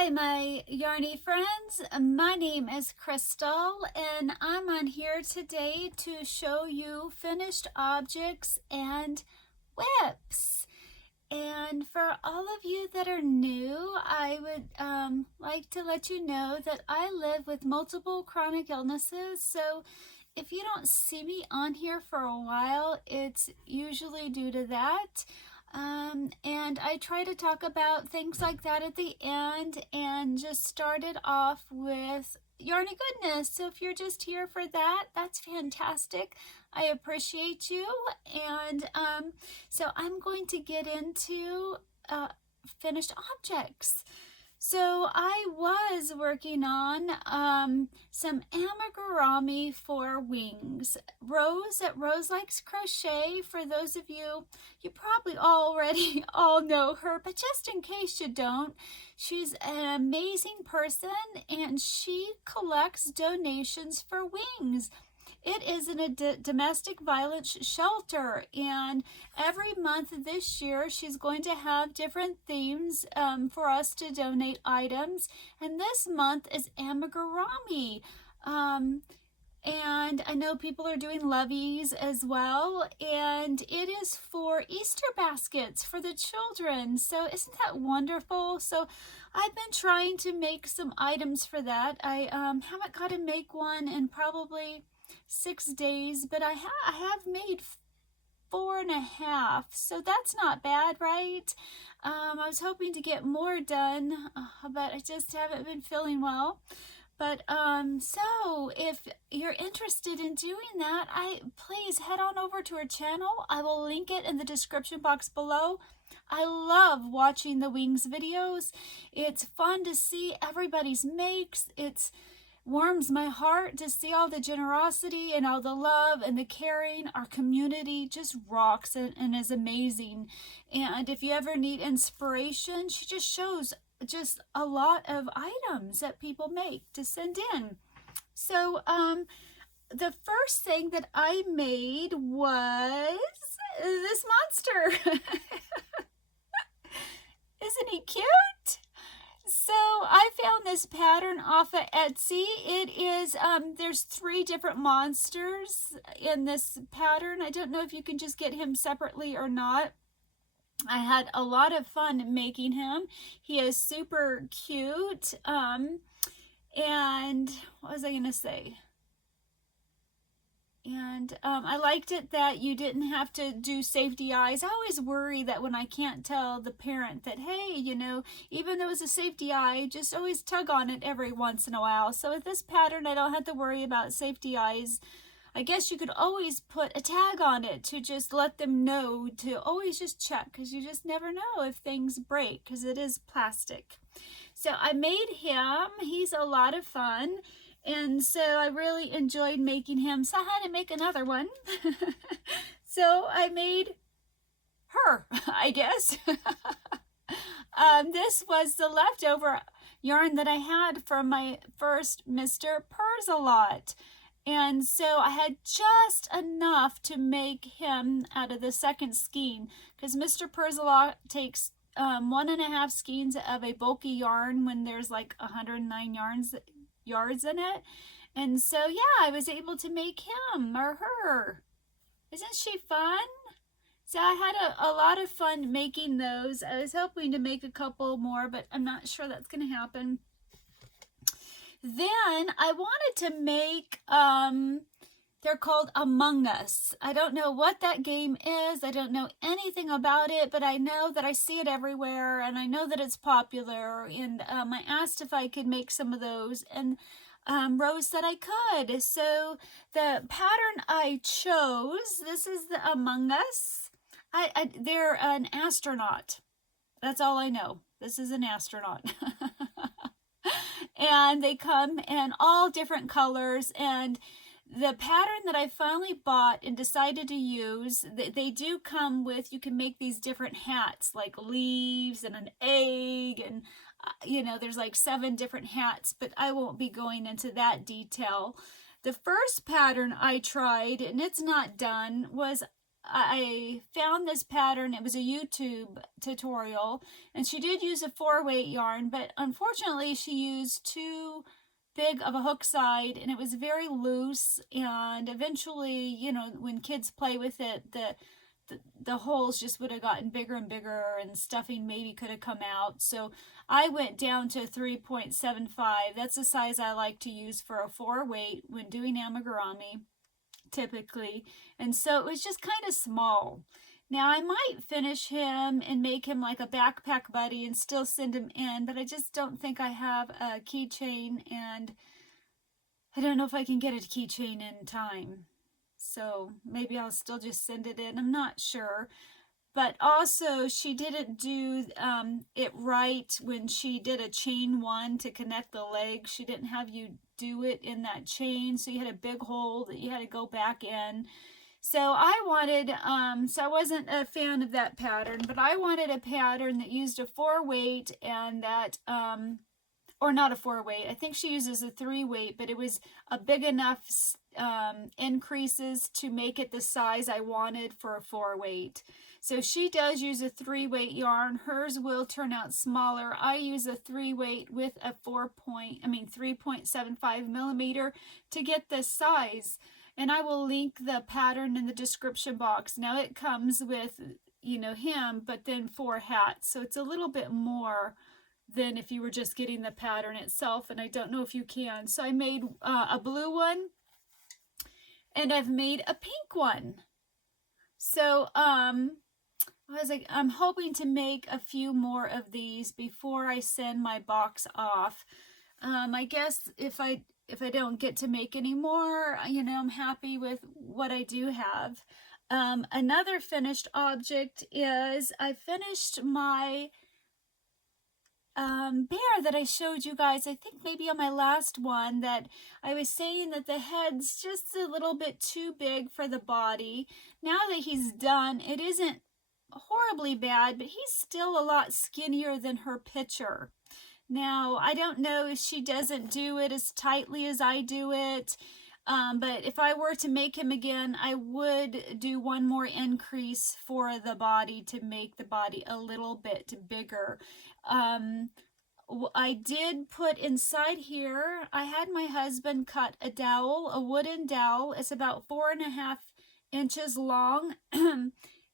Hi, my yarny friends. My name is Crystal, and I'm on here today to show you finished objects and WIPS. And for all of you that are new, I would like to let you know that I live with multiple chronic illnesses. So if you don't see me on here for a while, it's usually due to that. And I try to talk about things like that at the end and just started off with yarny goodness. So if you're just here for that, that's fantastic. I appreciate you. And so I'm going to get into finished objects. So I was working on some amigurumi for wings. Rose at Rose Likes Crochet, for those of you, you probably already all know her, but just in case you don't, she's an amazing person and she collects donations for wings. It is in a domestic violence shelter, and every month this year she's going to have different themes for us to donate items, and this month is amigurumi. And I know people are doing loveys as well, and it is for Easter baskets for the children. So isn't that wonderful? So I've been trying to make some items for that. I haven't got to make one in probably 6 days, but I have made 4.5, so that's not bad, right? I was hoping to get more done, but I just haven't been feeling well. But so if you're interested in doing that, please head on over to her channel. I will link it in the description box below. I love watching the wings videos. It's fun to see everybody's makes. It's warms my heart to see all the generosity and all the love and the caring. Our community just rocks and is amazing. And if you ever need inspiration, she just shows just a lot of items that people make to send in. So the first thing that I made was this monster. Isn't he cute? So I found this pattern off of Etsy. It is, there's 3 different monsters in this pattern. I don't know if you can just get him separately or not. I had a lot of fun making him. He is super cute. And what was I going to say? And I liked it that you didn't have to do safety eyes. I always worry that when I can't tell the parent that, hey, you know, even though it's a safety eye, just always tug on it every once in a while. So with this pattern, I don't have to worry about safety eyes. I guess you could always put a tag on it to just let them know to always just check, because you just never know if things break, because it is plastic. So I made him. He's a lot of fun. And so I really enjoyed making him, so I had to make another one. So I made her, I guess. This was the leftover yarn that I had from my first Mr. Purrsalot. And so I had just enough to make him out of the second skein, because Mr. Purrsalot takes 1.5 skeins of a bulky yarn when there's like 109 yards in it. And so yeah, I was able to make him or her. Isn't she fun? So I had a lot of fun making those. I was hoping to make a couple more, but I'm not sure that's going to happen. Then I wanted to make, they're called Among Us. I don't know what that game is. I don't know anything about it, but I know that I see it everywhere, and I know that it's popular. And I asked if I could make some of those, and Rose said I could. So the pattern I chose, this is the Among Us. They're an astronaut. That's all I know. This is an astronaut. And they come in all different colors, and the pattern that I finally bought and decided to use, they do come with, you can make these different hats, like leaves and an egg, and you know, there's like 7 different hats, but I won't be going into that detail. The first pattern I tried, and it's not done, was I found this pattern. It was a YouTube tutorial, and she did use a 4-weight yarn, but unfortunately she used too big of a hook side, and it was very loose, and eventually, you know, when kids play with it, the holes just would have gotten bigger and bigger, and stuffing maybe could have come out. So I went down to 3.75. That's the size I like to use for a 4-weight when doing amigurumi typically, and so it was just kind of small. Now I might finish him and make him like a backpack buddy and still send him in, but I just don't think I have a keychain, and I don't know if I can get a keychain in time. So maybe I'll still just send it in. I'm not sure. But also, she didn't do it right when she did a chain one to connect the legs. She didn't have you do it in that chain, so you had a big hole that you had to go back in. So I wanted, so I wasn't a fan of that pattern, but I wanted a pattern that used a 4-weight and that, or not a 4-weight. I think she uses a 3-weight, but it was a big enough increases to make it the size I wanted for a 4-weight. So she does use a 3-weight yarn. Hers will turn out smaller. I use a 3-weight with a 3.75 millimeter to get this size. And I will link the pattern in the description box. Now it comes with, you know, him, but then 4 hats. So it's a little bit more than if you were just getting the pattern itself. And I don't know if you can. So I made a blue one, and I've made a pink one. So, I'm hoping to make a few more of these before I send my box off. I guess if I don't get to make any more, you know, I'm happy with what I do have. Another finished object is I finished my bear that I showed you guys, I think maybe on my last one, that I was saying that the head's just a little bit too big for the body. Now that he's done, it isn't horribly bad, but he's still a lot skinnier than her picture. Now, I don't know if she doesn't do it as tightly as I do it, but if I were to make him again, I would do one more increase for the body to make the body a little bit bigger. I did put inside here, I had my husband cut a dowel, a wooden dowel. It's about 4.5 inches long.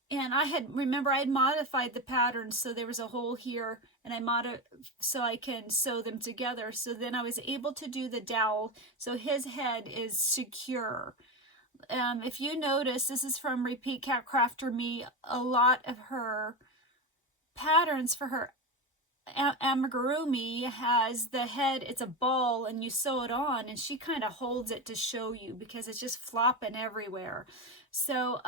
And I had modified the pattern, so there was a hole here, and so I can sew them together. So then I was able to do the dowel, so his head is secure. If you notice, this is from Repeat Cat Crafter Me. A lot of her patterns for her amigurumi has the head, it's a ball, and you sew it on, and she kind of holds it to show you because it's just flopping everywhere. So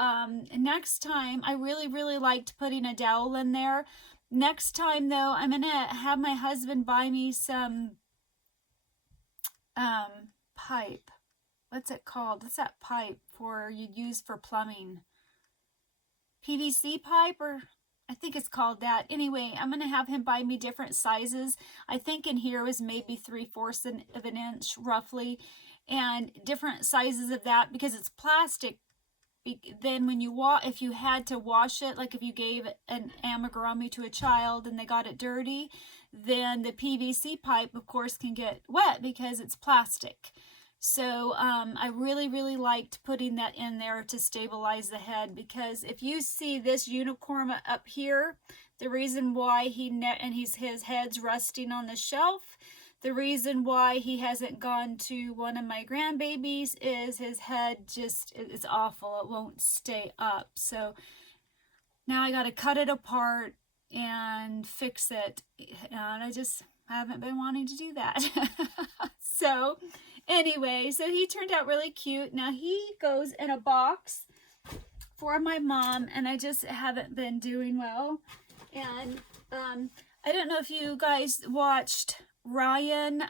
next time, I really liked putting a dowel in there. Next time though, I'm gonna have my husband buy me some pipe. What's it called? What's that pipe for you use for plumbing? PVC pipe, or I think it's called that. Anyway, I'm going to have him buy me different sizes. I think in here was maybe 3/4 of an inch roughly, and different sizes of that because it's plastic. Then when you if you had to wash it, like if you gave an amigurumi to a child and they got it dirty, then the PVC pipe of course can get wet because it's plastic. So I really liked putting that in there to stabilize the head, because if you see this unicorn up here, the reason why his head's resting on the shelf, the reason why he hasn't gone to one of my grandbabies is his head it's awful. It won't stay up. So now I got to cut it apart and fix it. And I just haven't been wanting to do that. So anyway, so he turned out really cute. Now he goes in a box for my mom, and I just haven't been doing well. And I don't know if you guys watched Ryan,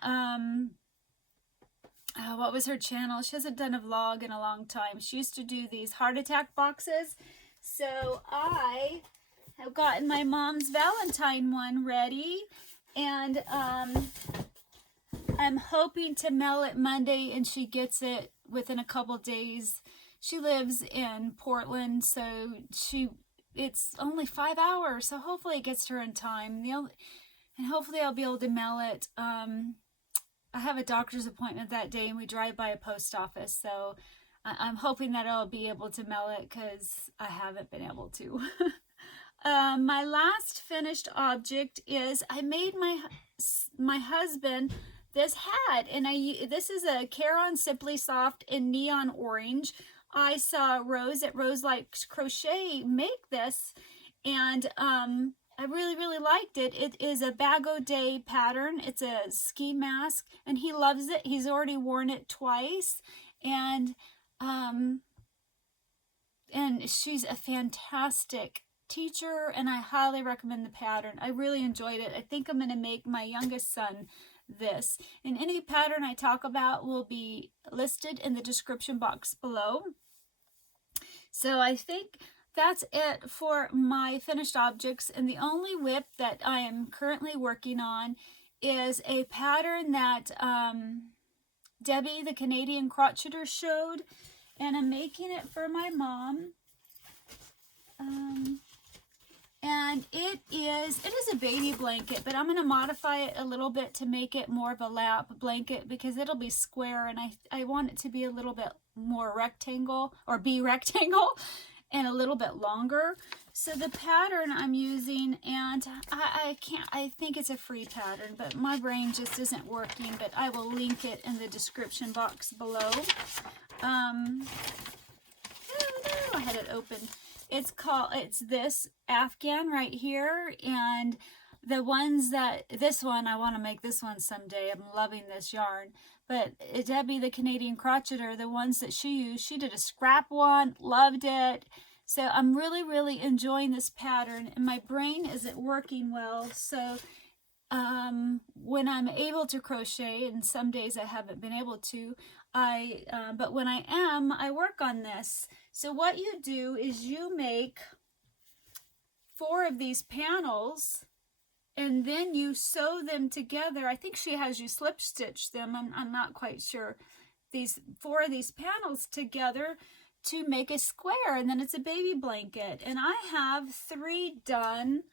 what was her channel? She hasn't done a vlog in a long time. She used to do these heart attack boxes. So I have gotten my mom's Valentine one ready, and I'm hoping to mail it Monday and she gets it within a couple days, she lives in Portland, so it's only 5 hours, so hopefully it gets to her in time. And hopefully I'll be able to mail it. I have a doctor's appointment that day, and we drive by a post office, so I'm hoping that I'll be able to mail it because I haven't been able to. My last finished object is I made my husband this hat, and this is a Care-On Simply Soft in neon orange. I saw Rose at Rose Likes Crochet make this, and I really liked it. It is a Bag O Day pattern. It's a ski mask, and he loves it. He's already worn it twice, and she's a fantastic teacher, and I highly recommend the pattern. I really enjoyed it. I think I'm going to make my youngest son this. And any pattern I talk about will be listed in the description box below. So I think that's it for my finished objects, and the only WIP that I am currently working on is a pattern that Debbie, the Canadian crocheter, showed, and I'm making it for my mom. And it is a baby blanket, but I'm going to modify it a little bit to make it more of a lap blanket because it'll be square, and I want it to be a little bit more rectangle, or be rectangle, and a little bit longer. So the pattern I'm using, and I think it's a free pattern, but my brain just isn't working, but I will link it in the description box below. I had it open. It's this Afghan right here, and the ones this one, I want to make this one someday. I'm loving this yarn. But Debbie, the Canadian crocheter, the ones that she used, she did a scrap one, loved it. So I'm really enjoying this pattern, and my brain isn't working well. So when I'm able to crochet, and some days I haven't been able to, but when I am, I work on this. So what you do is you make 4 of these panels, and then you sew them together. I think she has you slip stitch them. I'm not quite sure. 4 of these panels together to make a square, and then it's a baby blanket. And I have 3 done.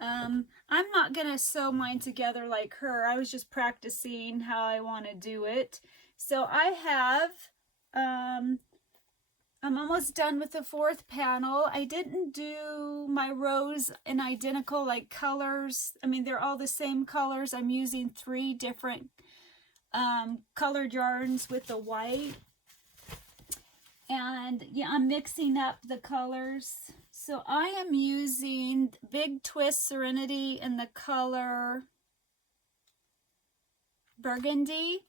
I'm not gonna sew mine together like her. I was just practicing how I want to do it. So I have I'm almost done with the 4th panel. I didn't do my rows in identical like colors. I mean, they're all the same colors. I'm using 3 different colored yarns with the white. And yeah, I'm mixing up the colors. So I am using Big Twist Serenity in the color Burgundy.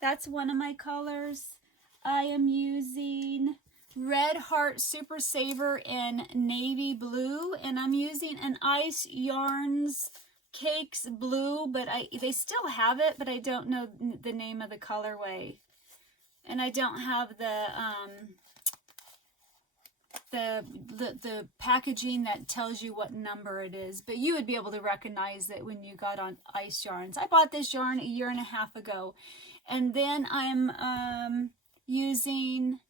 That's one of my colors. I am using Red Heart Super Saver in navy blue, and I'm using an Ice Yarns Cakes blue, but they still have it, but I don't know the name of the colorway, and I don't have the packaging that tells you what number it is, but you would be able to recognize it when you got on Ice Yarns. I bought this yarn 1.5 years ago, and then I'm using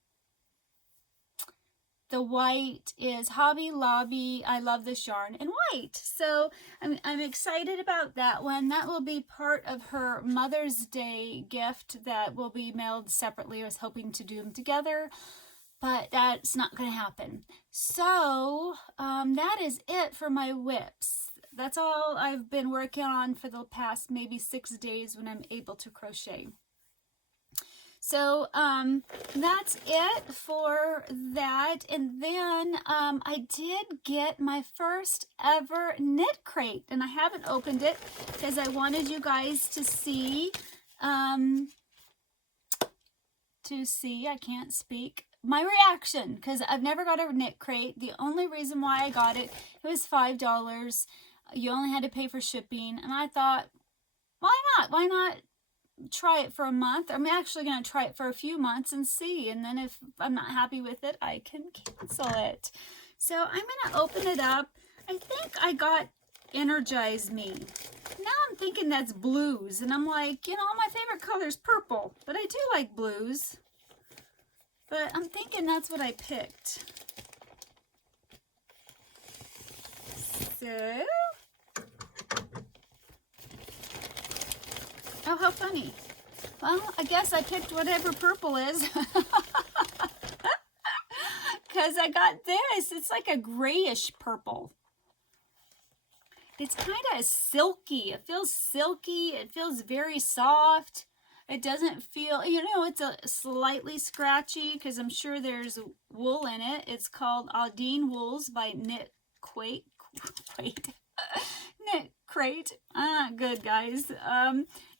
the white is Hobby Lobby. I love this yarn in white. So I'm excited about that one. That will be part of her Mother's Day gift that will be mailed separately. I was hoping to do them together, but that's not going to happen. So that is it for my WIPs. That's all I've been working on for the past maybe 6 days when I'm able to crochet. So that's it for that. And then I did get my first ever knit crate, and I haven't opened it because I wanted you guys to see, I can't speak, my reaction, because I've never got a knit crate. The only reason why I got it, it was $5. You only had to pay for shipping, and I thought, why not? Why not try it for a month? I'm actually going to try it for a few months and see, and then if I'm not happy with it, I can cancel it. So I'm going to open it up. I think I got Energize Me. Now I'm thinking that's blues, and I'm like, you know, my favorite color is purple, but I do like blues. but I'm thinking that's what I picked. So, oh, how funny. Well, I guess I picked whatever purple is. Because I got this. It's like a grayish purple. It's kind of silky. It feels silky. It feels very soft. It doesn't feel, you know, it's a slightly scratchy because I'm sure there's wool in it. It's called Aldine Wools by Knit Crate. Knit Crate. Good, guys.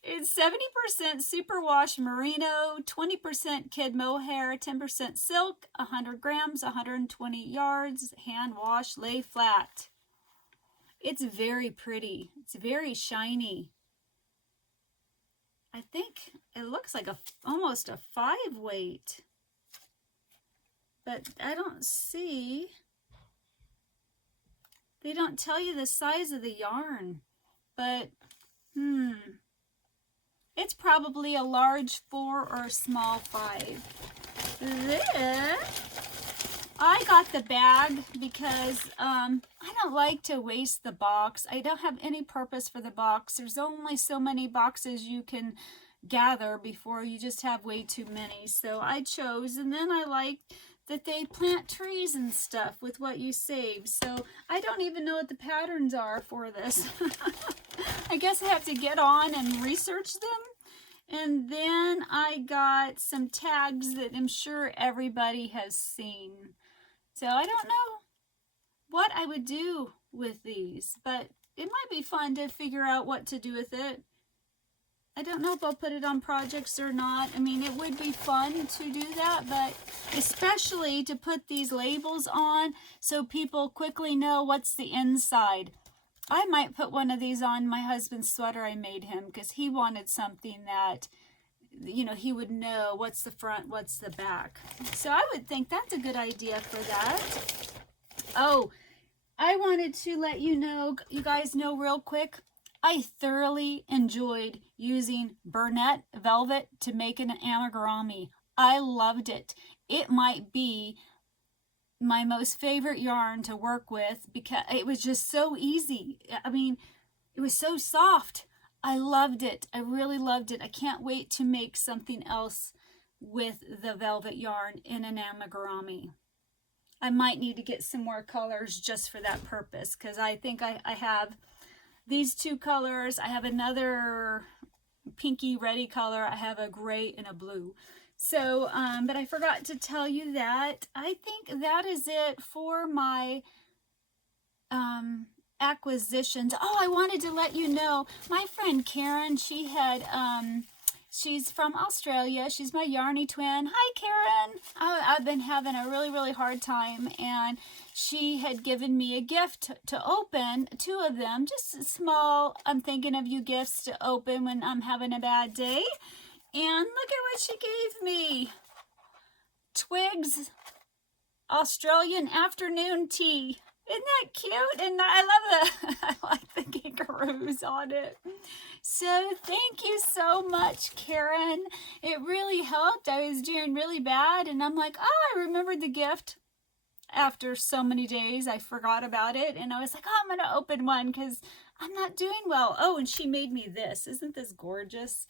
It's 70% superwash merino, 20% kid mohair, 10% silk, 100 grams, 120 yards, hand wash, lay flat. It's very pretty. It's very shiny. I think it looks like almost a 5 weight. But I don't see. They don't tell you the size of the yarn. But, it's probably a large 4 or a small 5. Then I got the bag because I don't like to waste the box. I don't have any purpose for the box. There's only so many boxes you can gather before you just have way too many. So I chose, and then I like that they plant trees and stuff with what you save. So I don't even know what the patterns are for this. I guess I have to get on and research them. And then I got some tags that I'm sure everybody has seen. So I don't know what I would do with these, but it might be fun to figure out what to do with it. I don't know if I'll put it on projects or not. I mean, it would be fun to do that, but especially to put these labels on so people quickly know what's the inside. I might put one of these on my husband's sweater I made him because he wanted something that, you know, he would know what's the front, what's the back. So I would think that's a good idea for that. Oh, I wanted to let you know, you guys know real quick, I thoroughly enjoyed using Burnett velvet to make an amigurumi. I loved it. It might be my most favorite yarn to work with because it was just so easy. I mean, it was so soft. I loved it. I really loved it. I can't wait to make something else with the velvet yarn in an amigurumi. I might need to get some more colors just for that purpose because I think I have these 2 colors. I have another pinky reddy color. I have a gray and a blue. So, but I forgot to tell you that. I think that is it for my acquisitions. Oh, I wanted to let you know, my friend Karen, she had, she's from Australia. She's my yarny twin. Hi, Karen. I've been having a really hard time, and she had given me a gift to open, 2 of them, just small, I'm thinking of you gifts to open when I'm having a bad day. And look at what she gave me. Twigs Australian afternoon tea. Isn't that cute? And I like the kangaroos on it. So thank you so much, Karen. It really helped. I was doing really bad, and I'm like, oh, I remembered the gift. After so many days, I forgot about it, and I was like, oh, I'm going to open one because I'm not doing well. Oh, and she made me this. Isn't this gorgeous?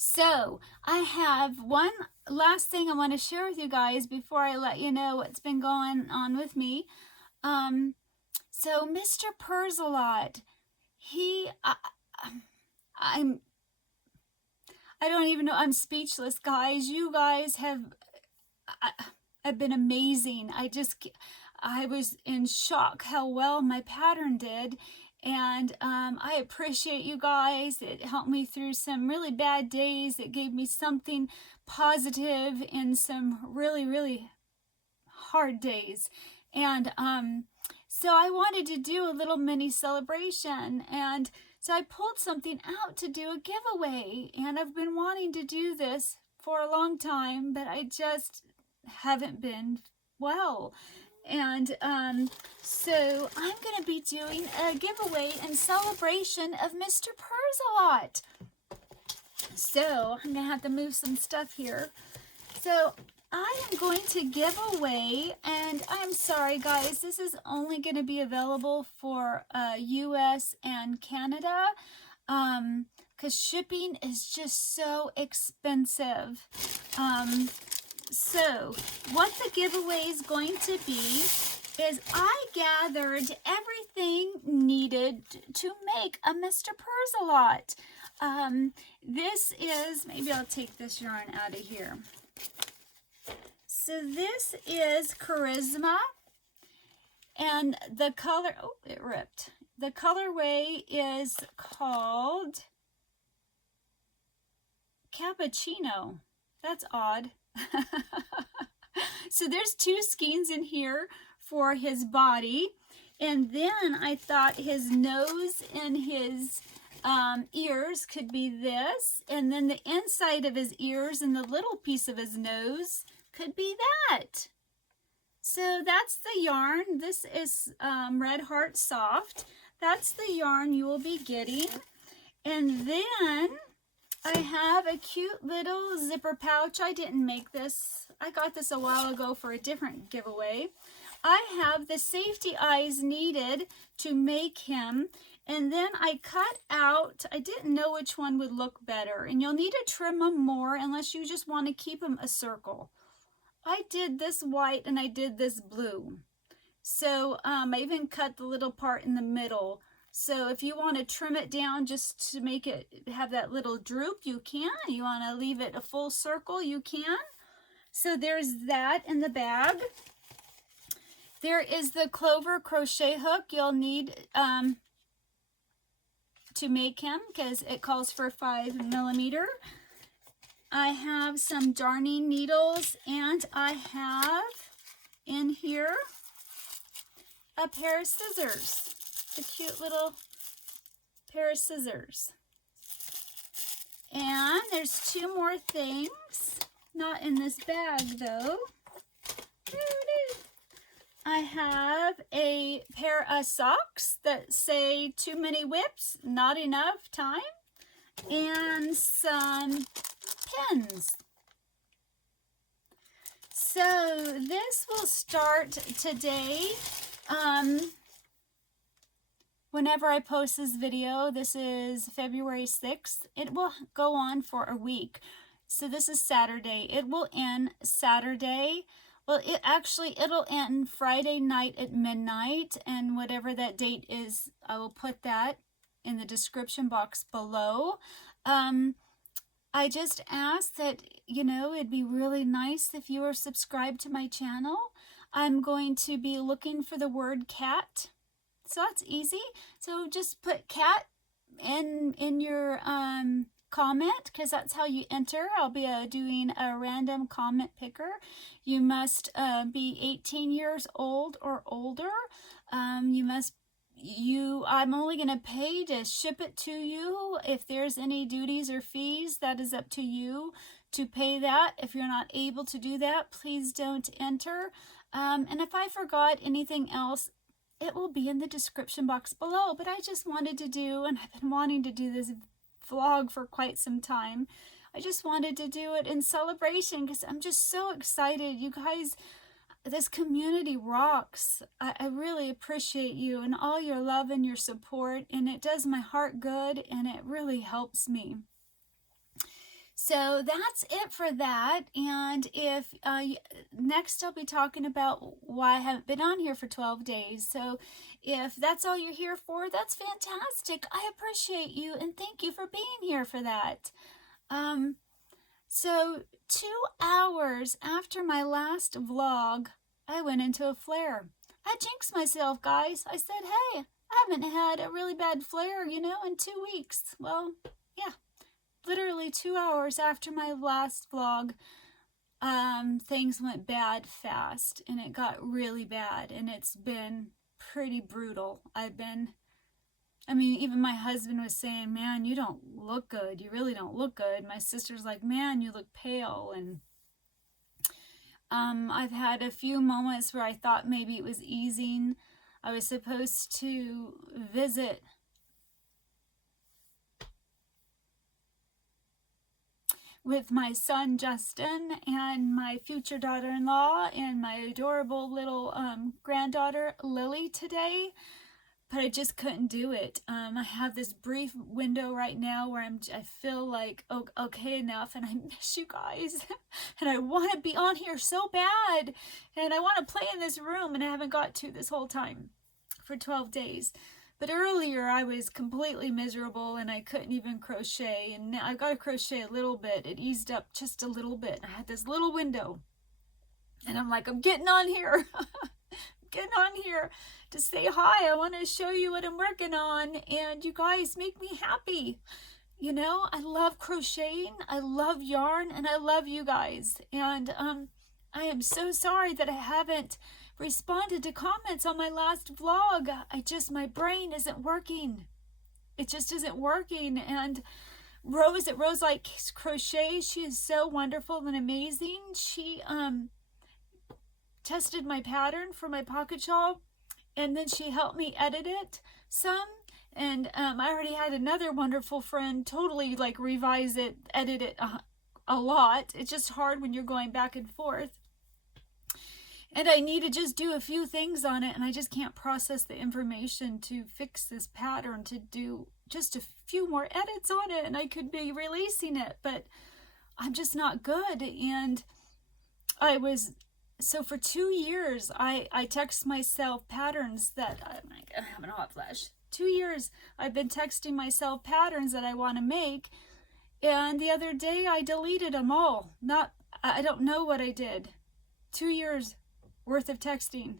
So I have one last thing I want to share with you guys before I let you know what's been going on with me. So Mr. Purrsalot, I don't even know, I'm speechless, guys. You guys have been amazing. I was in shock how well my pattern did. And I appreciate you guys. It helped me through some really bad days. It gave me something positive in some really hard days. And so I wanted to do a little mini celebration. And so I pulled something out to do a giveaway. And I've been wanting to do this for a long time, but I just haven't been well. And so I'm going to be doing a giveaway in celebration of Mr. Purrsalot. So I'm going to have to move some stuff here. So I am going to give away, and I'm sorry guys, this is only going to be available for US and Canada, because shipping is just so expensive. So what the giveaway is going to be is I gathered everything needed to make a Mr. Purrsalot. This is, maybe I'll take this yarn out of here. So this is Charisma, and the color, oh, it ripped. The colorway is called Cappuccino. That's odd. So there's 2 skeins in here for his body, and then I thought his nose and his ears could be this, and then the inside of his ears and the little piece of his nose could be that. So that's the yarn. This is Red Heart Soft. That's the yarn you will be getting. And then I have a cute little zipper pouch. I didn't make this. I got this a while ago for a different giveaway. I have the safety eyes needed to make him. And then I cut out, I didn't know which one would look better. And you'll need to trim them more unless you just want to keep them a circle. I did this white and I did this blue. So I even cut the little part in the middle. So if you want to trim it down just to make it have that little droop, you can. You want to leave it a full circle, you can. So there's that in the bag. There is the clover crochet hook you'll need to make him, because it calls for 5mm. I have some darning needles, and I have in here a pair of scissors, a cute little pair of scissors. And there's 2 more things, not in this bag though. There it is. I have a pair of socks that say too many WIPS, not enough time, and some pins. So this will start today. Whenever I post this video, this is February 6th, it will go on for a week. So this is Saturday. It will end Saturday. Well, it'll end Friday night at midnight, and whatever that date is, I will put that in the description box below. I just ask that, you know, it'd be really nice if you are subscribed to my channel. I'm going to be looking for the word cat. So that's easy. So just put cat in your comment, because that's how you enter. I'll be doing a random comment picker. You must be 18 years old or older. I'm only going to pay to ship it to you. If there's any duties or fees, that is up to you to pay that. If you're not able to do that, please don't enter. And if I forgot anything else, it will be in the description box below. But I just wanted to do, and I've been wanting to do this vlog for quite some time. I just wanted to do it in celebration because I'm just so excited. You guys, this community rocks. I really appreciate you and all your love and your support, and it does my heart good, and it really helps me. So that's it for that. And if next I'll be talking about why I haven't been on here for 12 days. So if that's all you're here for, that's fantastic. I appreciate you and thank you for being here for that. So 2 hours after my last vlog, I went into a flare. I jinxed myself, guys. I said, hey, I haven't had a really bad flare, you know, in 2 weeks. Well, yeah. Literally 2 hours after my last vlog, things went bad fast, and it got really bad, and it's been pretty brutal. Even my husband was saying, man, you don't look good. You really don't look good. My sister's like, man, you look pale. And I've had a few moments where I thought maybe it was easing. I was supposed to visit with my son Justin and my future daughter-in-law and my adorable little granddaughter Lily today, but I just couldn't do it. I have this brief window right now where I feel like, oh, okay, enough, and I miss you guys, and I want to be on here so bad, and I want to play in this room, and I haven't got to this whole time for 12 days. But earlier I was completely miserable and I couldn't even crochet, and now I've got to crochet a little bit. It eased up just a little bit. I had this little window and I'm like, I'm getting on here. Getting on here to say hi. I want to show you what I'm working on, and you guys make me happy. You know, I love crocheting, I love yarn, and I love you guys. And I am so sorry that I haven't responded to comments on my last vlog. My brain isn't working. It just isn't working. And Rose at Rose Likes Crochet, she is so wonderful and amazing. She tested my pattern for my pocket shawl, and then she helped me edit it some. And I already had another wonderful friend totally like revise it, edit it a lot. It's just hard when you're going back and forth. And I need to just do a few things on it, and I just can't process the information to fix this pattern, to do just a few more edits on it, and I could be releasing it, but I'm just not good. And so for 2 years, I text myself patterns that, I'm having a hot flash. 2 years I've been texting myself patterns that I want to make, and the other day I deleted them all. I don't know what I did. 2 years worth of texting,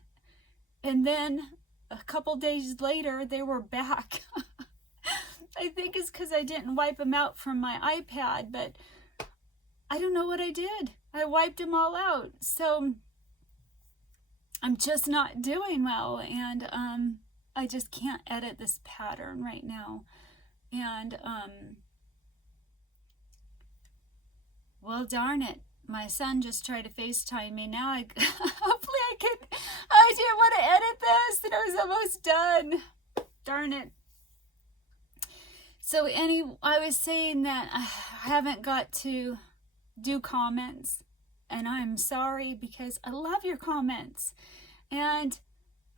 and then a couple days later they were back. I think it's because I didn't wipe them out from my iPad, but I don't know what I did. I wiped them all out, so I'm just not doing well, and I just can't edit this pattern right now. And well, darn it. My son just tried to FaceTime me. Now hopefully I didn't want to edit this, and I was almost done. Darn it. So I was saying that I haven't got to do comments, and I'm sorry because I love your comments. And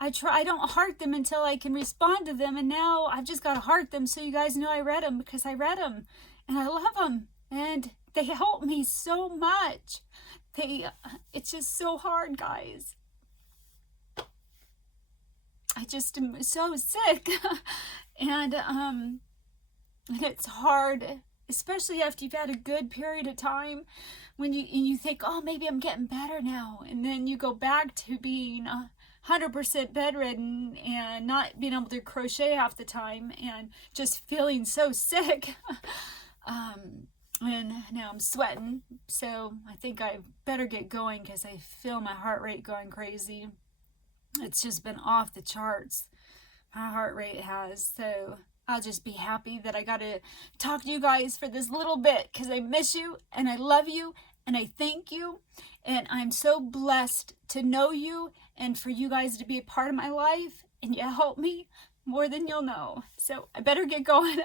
I don't heart them until I can respond to them, and now I've just got to heart them so you guys know I read them, because I read them and I love them, and they help me so much. It's just so hard, guys. I just am so sick. And it's hard, especially after you've had a good period of time, when you think, oh, maybe I'm getting better now, and then you go back to being 100% bedridden and not being able to crochet half the time and just feeling so sick. And now I'm sweating, so I think I better get going because I feel my heart rate going crazy. It's just been off the charts. My heart rate has. So I'll just be happy that I got to talk to you guys for this little bit, because I miss you and I love you and I thank you. And I'm so blessed to know you and for you guys to be a part of my life. And you help me more than you'll know. So I better get going.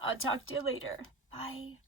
I'll talk to you later. Bye.